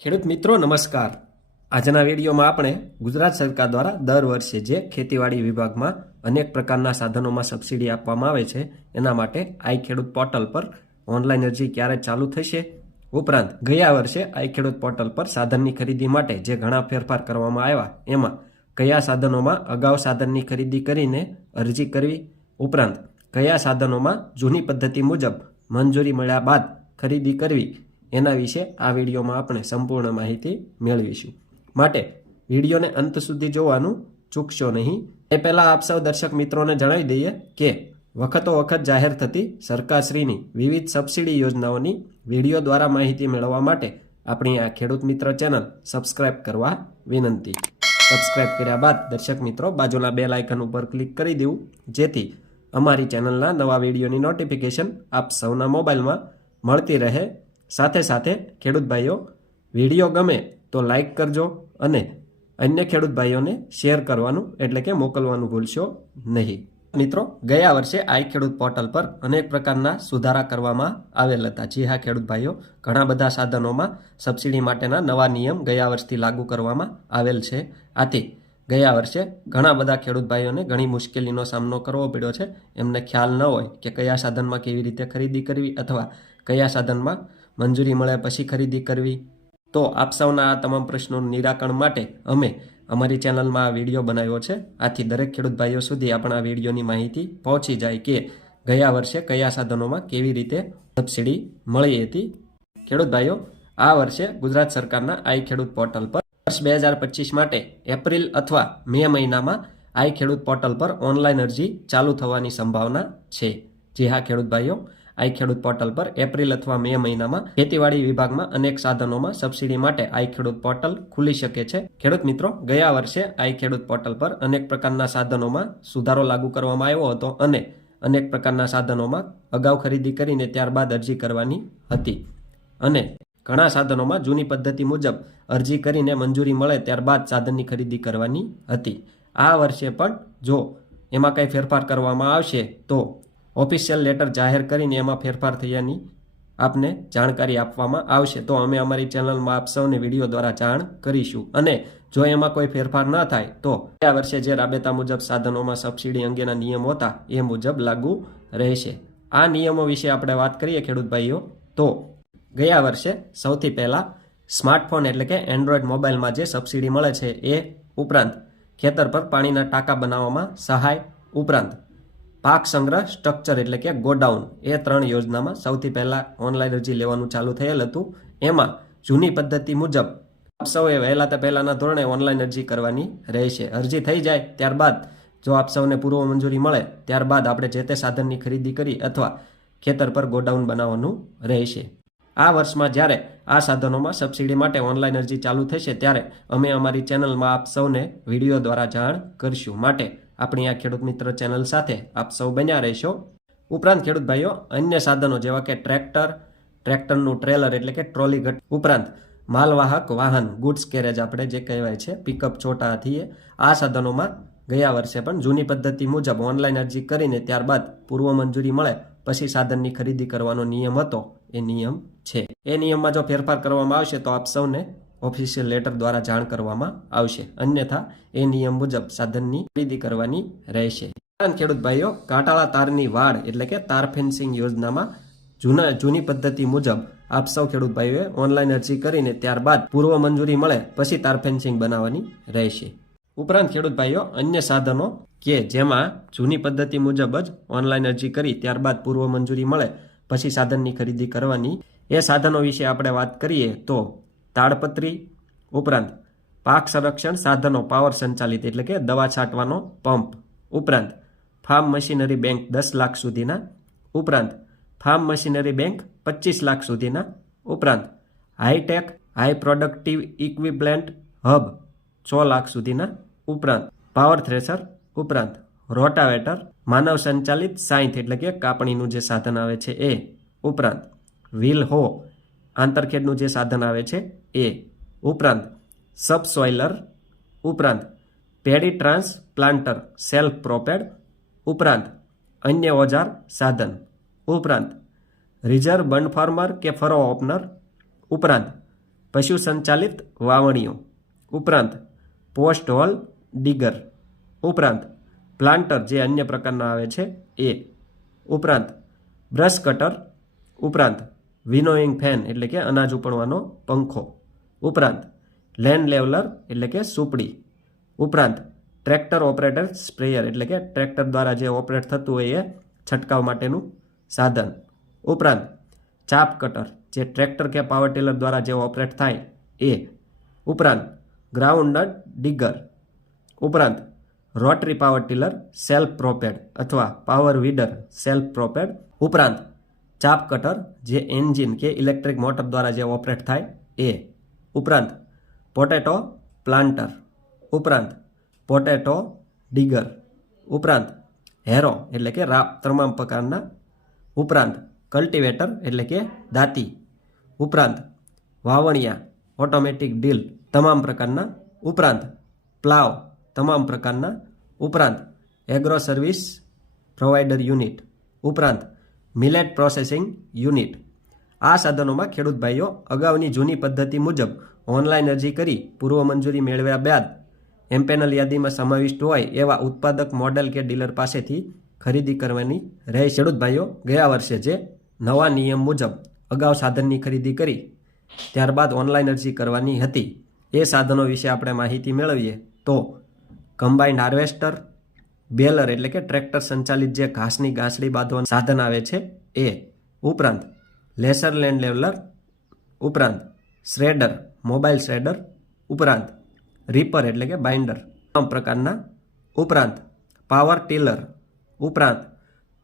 ખેડૂત મિત્રો, નમસ્કાર. આજના વિડીયોમાં આપણે ગુજરાત સરકાર દ્વારા દર વર્ષે જે ખેતીવાડી વિભાગમાં અનેક પ્રકારના સાધનોમાં સબસિડી આપવામાં આવે છે, એના માટે આઈ ખેડૂત પોર્ટલ પર ઓનલાઈન અરજી ક્યારે ચાલુ થશે, ઉપરાંત ગયા વર્ષે આઈ ખેડૂત પોર્ટલ પર સાધનની ખરીદી માટે જે ઘણા ફેરફાર કરવામાં આવ્યા, એમાં કયા સાધનોમાં અગાઉ સાધનની ખરીદી કરીને અરજી કરવી, ઉપરાંત કયા સાધનોમાં જૂની પદ્ધતિ મુજબ મંજૂરી મળ્યા બાદ ખરીદી કરવી એના વિશે આ વિડીયોમાં આપણે સંપૂર્ણ માહિતી મેળવીશું. માટે વિડીયોને અંત સુધી જોવાનું ચૂકશો નહીં. એ પહેલાં આપ સૌ દર્શક મિત્રોને જણાવી દઈએ કે વખતો વખત જાહેર થતી સરકારશ્રીની વિવિધ સબસિડી યોજનાઓની વીડિયો દ્વારા માહિતી મેળવવા માટે આપણી આ ખેડૂત મિત્ર ચેનલ સબસ્ક્રાઇબ કરવા વિનંતી. સબસ્ક્રાઇબ કર્યા બાદ દર્શક મિત્રો બાજુના બે આઇકન ઉપર ક્લિક કરી દેવું, જેથી અમારી ચેનલના નવા વિડીયોની નોટિફિકેશન આપ સૌના મોબાઈલમાં મળતી રહે. સાથે સાથે ખેડૂત ભાઈઓ, વીડિયો ગમે તો લાઈક કરજો અને અન્ય ખેડૂત ભાઈઓને શેર કરવાનું એટલે કે મોકલવાનું ભૂલશો નહીં. મિત્રો, ગયા વર્ષે આઈ ખેડૂત પોર્ટલ પર અનેક પ્રકારના સુધારા કરવામાં આવેલ હતા. જી હા, ખેડૂત ભાઈઓ, ઘણા બધા સાધનોમાં સબસિડી માટેના નવા નિયમ ગયા વર્ષથી લાગુ કરવામાં આવેલ છે. આથી ગયા વર્ષે ઘણા બધા ખેડૂત ભાઈઓને ઘણી મુશ્કેલીનો સામનો કરવો પડ્યો છે. એમને ખ્યાલ ન હોય કે કયા સાધનમાં કેવી રીતે ખરીદી કરવી અથવા કયા સાધનમાં મંજૂરી મળ્યા પછી ખરીદી કરવી? તો આપ સૌના આ તમામ પ્રશ્નોનું નિરાકરણ માટે અમે અમારી ચેનલમાં આ વીડિયો બનાવ્યો છે. આથી દરેક ખેડૂત ભાઈઓ સુધી આપણા વિડીયોની માહિતી પહોંચી જાય કે ગયા વર્ષે કયા સાધનોમાં કેવી રીતે સબસિડી મળી હતી. ખેડૂત ભાઈઓ, આ વર્ષે ગુજરાત સરકારના આઈ ખેડૂત પોર્ટલ પર વર્ષ બે હજાર પચીસ માટે એપ્રિલ અથવા મે મહિનામાં આઈ ખેડૂત પોર્ટલ પર ઓનલાઈન અરજી ચાલુ થવાની સંભાવના છે. જી હા ખેડૂત ભાઈઓ આઈ ખેડૂત પોર્ટલ પર એપ્રિલ અથવા મે મહિનામાં ખેતીવાડી વિભાગમાં અનેક સાધનોમાં સબસિડી માટે આઈ ખેડૂત પોર્ટલ ખુલી શકે છે. ખેડૂત મિત્રો, ગયા વર્ષે આઈ ખેડૂત પોર્ટલ પર અનેક પ્રકારના સાધનોમાં સુધારો લાગુ કરવામાં આવ્યો હતો અને અનેક પ્રકારના સાધનોમાં અગાઉ ખરીદી કરીને ત્યારબાદ અરજી કરવાની હતી. અને ઘણા સાધનોમાં જૂની પદ્ધતિ મુજબ અરજી કરીને મંજૂરી મળે ત્યારબાદ સાધનની ખરીદી કરવાની હતી. આ વર્ષે પણ જો એમાં કંઈ ફેરફાર કરવામાં આવશે તો ઓફિશિયલ લેટર જાહેર કરીને એમાં ફેરફાર થયાની આપને જાણકારી આપવામાં આવશે. તો અમે અમારી ચેનલમાં આપ સૌને વીડિયો દ્વારા જાણ કરીશું. અને જો એમાં કોઈ ફેરફાર ન થાય, તો ગયા વર્ષે જે રાબેતા મુજબ સાધનોમાં સબસિડી અંગેના નિયમો હતા, એ મુજબ લાગુ રહેશે. આ નિયમો વિશે આપણે વાત કરીએ, ખેડૂત ભાઈઓ. તો ગયા વર્ષે સૌથી પહેલાં સ્માર્ટફોન એટલે કે એન્ડ્રોઈડ મોબાઈલમાં જે સબસિડી મળે છે, એ ઉપરાંત ખેતર પર પાણીના ટાંકા બનાવવામાં સહાય ઉપરાંત પાક સંગ્રહ સ્ટ્રક્ચર એટલે કે ગોડાઉન. એ ત્રણ યોજનામાં સૌથી પહેલાં ઓનલાઈન અરજી લેવાનું ચાલુ થયેલ હતું. એમાં જૂની પદ્ધતિ મુજબ આપ સૌએ વહેલા તે પહેલાંના ધોરણે ઓનલાઈન અરજી કરવાની રહેશે. અરજી થઈ જાય ત્યારબાદ જો આપ સૌને પૂર્વ મંજૂરી મળે, ત્યારબાદ આપણે જે તે સાધનની ખરીદી કરી અથવા ખેતર પર ગોડાઉન બનાવવાનું રહેશે. આ વર્ષમાં જ્યારે આ સાધનોમાં સબસિડી માટે ઓનલાઈન અરજી ચાલુ થશે, ત્યારે અમે અમારી ચેનલમાં આપ સૌને વીડિયો દ્વારા જાણ કરશું. માટે આપણી આ ખેડૂત મિત્ર ચેનલ સાથે આપ સૌ બન્યા રહેશો. ઉપરાંત ખેડૂત ભાઈઓ, અન્ય સાધનો જેવા કે ટ્રેક્ટર, ટ્રેક્ટરનું ટ્રેલર એટલે કે ટ્રોલી ઘટ ઉપરાંત માલવાહક વાહન ગુડ્સ કેરેજ આપણે જે કહેવાય છે પિકઅપ છોટા હાથીએ, આ સાધનોમાં ગયા વર્ષે પણ જૂની પદ્ધતિ મુજબ ઓનલાઈન અરજી કરીને ત્યારબાદ પૂર્વ મંજૂરી મળે, પછી સાધનની ખરીદી કરવાનો નિયમ હતો. એ નિયમ છે. એ નિયમમાં જો ફેરફાર કરવામાં આવશે તો આપ સૌને ઓફિશિયલ લેટર દ્વારા જાણ કરવામાં આવશે. અન્યથા, એ નિયમ મુજબ સાધનની ખરીદી કરવાની રહેશે. ખેડૂત ભાઈઓ, કાંટાળા તારની વાડ એટલે કે તાર ફેન્સિંગ યોજનામાં જૂના, જૂની પદ્ધતિ મુજબ આપ સૌ ખેડૂત ભાઈઓએ ઓનલાઈન અરજી કરીને ત્યારબાદ પૂર્વ મંજૂરી મળે પછી તાર ફેન્સિંગ બનાવવાની રહેશે. ઉપરાંત ખેડૂત ભાઈઓ, અન્ય સાધનો કે જેમાં જૂની પદ્ધતિ મુજબ જ ઓનલાઈન અરજી કરી ત્યારબાદ પૂર્વ મંજૂરી મળે પછી સાધનની ખરીદી કરવાની, એ સાધનો વિશે આપણે વાત કરીએ તો તાડપત્રી ઉપરાંત પાક સંરક્ષણ સાધનો પાવર સંચાલિત એટલે કે દવા છાંટવાનો પંપ ઉપરાંત ફાર્મ મશીનરી બેંક દસ લાખ સુધીના ઉપરાંત ફાર્મ મશીનરી બેંક પચીસ લાખ સુધીના ઉપરાંત hitech high productive equipment hub છ લાખ સુધીના ઉપરાંત પાવર થ્રેસર ઉપરાંત રોટાવેટર માનવ સંચાલિત સાયન્થ એટલે કે કાપણીનું જે સાધન આવે છે એ ઉપરાંત વ્હીલ હો આંતરખેડનું જે સાધન આવે છે એ ઉપરાંત સબસોઇલર, ઉપરાંત paddy transplanter self propelled ઉપરાંત અન્ય ઓજાર સાધન, ઉપરાંત રિઝર્વ બંડ ફાર્મર કે ફરો ઓપનર, ઉપરાંત પશુ સંચાલિત વાવણીઓ, ઉપરાંત પોસ્ટ હોલ ડિગર, ઉપરાંત પ્લાન્ટર જે અન્ય પ્રકારના આવે છે એ, ઉપરાંત બ્રશ કટર, ઉપરાંત વિનોઈંગ ફેન એટલે કે અનાજ ઉપણવાનો પંખો. ઉપરાંત, લેન્ડ લેવલર એટલે કે સુપડી. ઉપરાંત, ટ્રેક્ટર ઓપરેટર સ્પ્રેયર એટલે કે ટ્રેક્ટર દ્વારા જે ઓપરેટ થતું હોય એ છંટકાવ માટેનું સાધન. ઉપરાંત, ચાપ કટર જે ટ્રેક્ટર કે પાવર ટીલર દ્વારા જે ઓપરેટ થાય એ. ઉપરાંત ગ્રાઉન્ડર ડિગર. ઉપરાંત, rotary power tiller self propelled અથવા પાવર વીડર સેલ્ફ પ્રોપેડ. ઉપરાંત ચાપ કટર, જે એન્જિન કે ઇલેક્ટ્રિક મોટર દ્વારા જે ઓપરેટ થાય, એ. ઉપરાંત પોટેટો પ્લાન્ટર. ઉપરાંત પોટેટો ડીગર. ઉપરાંત હેરો, એટલે કે રાપ તમામ પ્રકારના. ઉપરાંત કલ્ટિવેટર, એટલે કે દાંતી. ઉપરાંત વાવણિયા, ઓટોમેટિક ડીલ, તમામ પ્રકારના. ઉપરાંત પ્લાવ, તમામ પ્રકારના. ઉપરાંત એગ્રો સર્વિસ પ્રોવાઈડર યુનિટ. ઉપરાંત મિલેટ પ્રોસેસિંગ યુનિટ આ સાધનોમાં ખેડૂત ભાઈઓ અગાઉની જૂની પદ્ધતિ મુજબ ઓનલાઈન અરજી કરી પૂર્વ મંજૂરી મેળવ્યા બાદ એમ્પેનલ યાદીમાં સમાવિષ્ટ હોય એવા ઉત્પાદક મોડેલ કે ડીલર પાસેથી ખરીદી કરવાની રહે ખેડૂત ભાઈઓ ગયા વર્ષે જે નવા નિયમ મુજબ અગાઉ સાધનની ખરીદી કરી ત્યારબાદ ઓનલાઈન અરજી કરવાની હતી. એ સાધનો વિશે આપણે માહિતી મેળવીએ તો કમ્બાઇન્ડ હાર્વેસ્ટર બેલર એટલે કે ટ્રેક્ટર સંચાલિત જે ઘાસની ગાંસડી બાંધવાનું સાધન આવે છે એ ઉપરાંત લેસર લેન્ડ લેવલર ઉપરાંત શ્રેડર, મોબાઈલ શ્રેડર, ઉપરાંત રીપર એટલે કે બાઇન્ડર, તમામ પ્રકારના, ઉપરાંત પાવર ટીલર, ઉપરાંત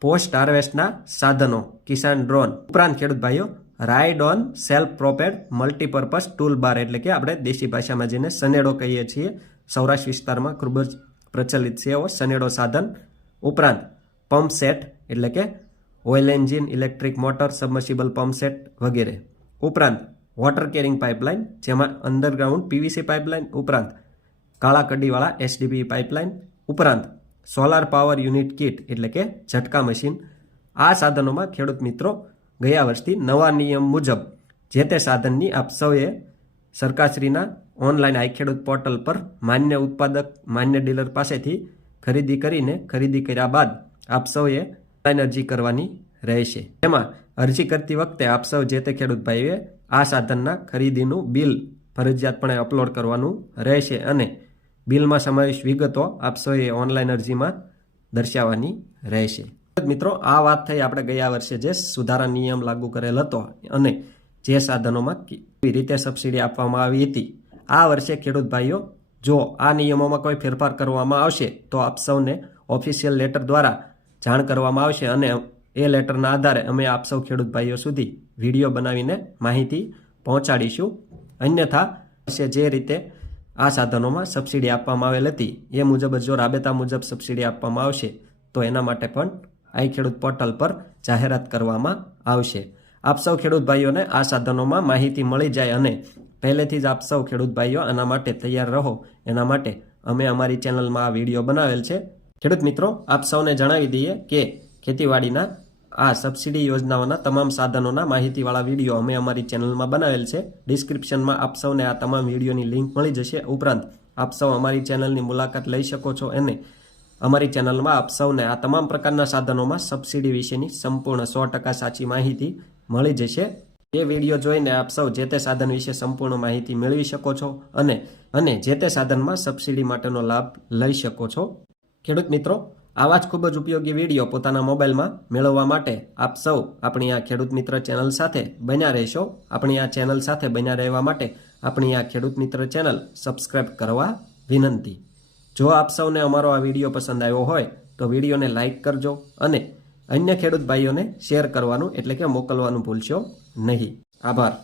પોસ્ટ હાર્વેસ્ટના સાધનો, કિસાન ડ્રોન, ઉપરાંત ખેડૂત ભાઈઓ ride on self propelled multipurpose tool bar એટલે કે આપણે દેશી ભાષામાં જેને સનેડો કહીએ છીએ, સૌરાષ્ટ્ર વિસ્તારમાં ખૂબ જ પ્રચલિત છે એવો સનેડો સાધન ઉપરાંત પંપ સેટ એટલે કે oil engine, electric motor, submersible pump set વગેરે. ઉપરાંત વોટર કેરિંગ પાઇપલાઇન, જેમાં અંડરગ્રાઉન્ડ પીવીસી પાઇપલાઇન ઉપરાંત કાળા કડીવાળા એસડીપી પાઇપલાઇન ઉપરાંત સોલાર પાવર યુનિટ કિટ એટલે કે ઝટકા મશીન. આ સાધનોમાં ખેડૂત મિત્રો ગયા વર્ષથી નવા નિયમ મુજબ જે તે સાધનની આપ સૌએ સરકારશ્રીના ઓનલાઈન આઈ ખેડૂત પોર્ટલ પર માન્ય ઉત્પાદક, માન્ય ડીલર પાસેથી ખરીદી કરીને ખરીદી કર્યા બાદ આપ સૌએ ઓનલાઈન અરજી કરવાની રહેશે. તેમાં અરજી કરતી વખતે આપ સૌ જે તે ખેડૂત ભાઈએ આ સાધનના ખરીદીનું બિલ ફરજિયાતપણે અપલોડ કરવાનું રહેશે અને બિલમાં સમાવેશ વિગતો આપ સૌએ ઓનલાઈન અરજીમાં દર્શાવવાની રહેશે. મિત્રો, આ વાત થઈ આપણે ગયા વર્ષે જે સુધારા નિયમ લાગુ કરેલ હતો અને જે સાધનોમાં કેવી રીતે સબસિડી આપવામાં આવી હતી આ વર્ષે ખેડૂત ભાઈઓ, જો આ નિયમોમાં કોઈ ફેરફાર કરવામાં આવશે, તો આપ સૌને ઓફિશિયલ લેટર દ્વારા જાણ કરવામાં આવશે અને એ લેટરના આધારે અમે આપ સૌ ખેડૂત ભાઈઓ સુધી વીડિયો બનાવીને માહિતી પહોંચાડીશું. અન્યથા જે રીતે આ સાધનોમાં સબસિડી આપવામાં આવેલ હતી, એ મુજબ જો રાબેતા મુજબ સબસિડી આપવામાં આવશે, તો એના માટે પણ આઈ ખેડૂત પોર્ટલ પર જાહેરાત કરવામાં આવશે. આપ સૌ ખેડૂત ભાઈઓને આ સાધનોમાં માહિતી મળી જાય અને પહેલેથી જ આપ સૌ ખેડૂત ભાઈઓ આના માટે તૈયાર રહો. એના માટે અમે અમારી ચેનલમાં આ વીડિયો બનાવેલ છે. ખેડૂત મિત્રો, આપ સૌને જણાવી દઈએ કે ખેતીવાડીના આ સબસિડી યોજનાઓના તમામ સાધનોના માહિતીવાળા વીડિયો અમે અમારી ચેનલમાં બનાવેલ છે. ડિસ્ક્રિપ્શનમાં આપ સૌને આ તમામ વિડીયોની લિંક મળી જશે. ઉપરાંત, આપ સૌ અમારી ચેનલની મુલાકાત લઈ શકો છો અને અમારી ચેનલમાં આપ સૌને આ તમામ પ્રકારના સાધનોમાં સબસિડી વિશેની સંપૂર્ણ સો ટકા સાચી માહિતી મળી જશે. એ વીડિયો જોઈને આપ સૌ જે તે સાધન વિશે સંપૂર્ણ માહિતી મેળવી શકો છો અને અને જે તે સાધનમાં સબસિડી માટેનો લાભ લઈ શકો છો. ખેડૂત મિત્રો, આવા જ ખૂબ જ ઉપયોગી વીડિયો પોતાના મોબાઈલમાં મેળવવા માટે આપ સૌ આપણી આ ખેડૂત મિત્ર ચેનલ સાથે બન્યા રહેશો. આપણી આ ચેનલ સાથે બન્યા રહેવા માટે આપણી આ ખેડૂત મિત્ર ચેનલ સબસ્ક્રાઈબ કરવા વિનંતી. જો આપ સૌને અમારો આ વીડિયો પસંદ આવ્યો હોય તો વિડીયોને લાઇક કરજો અને અન્ય ખેડૂત ભાઈઓને શેર કરવાનું એટલે કે મોકલવાનું ભૂલશો નહીં. આભાર.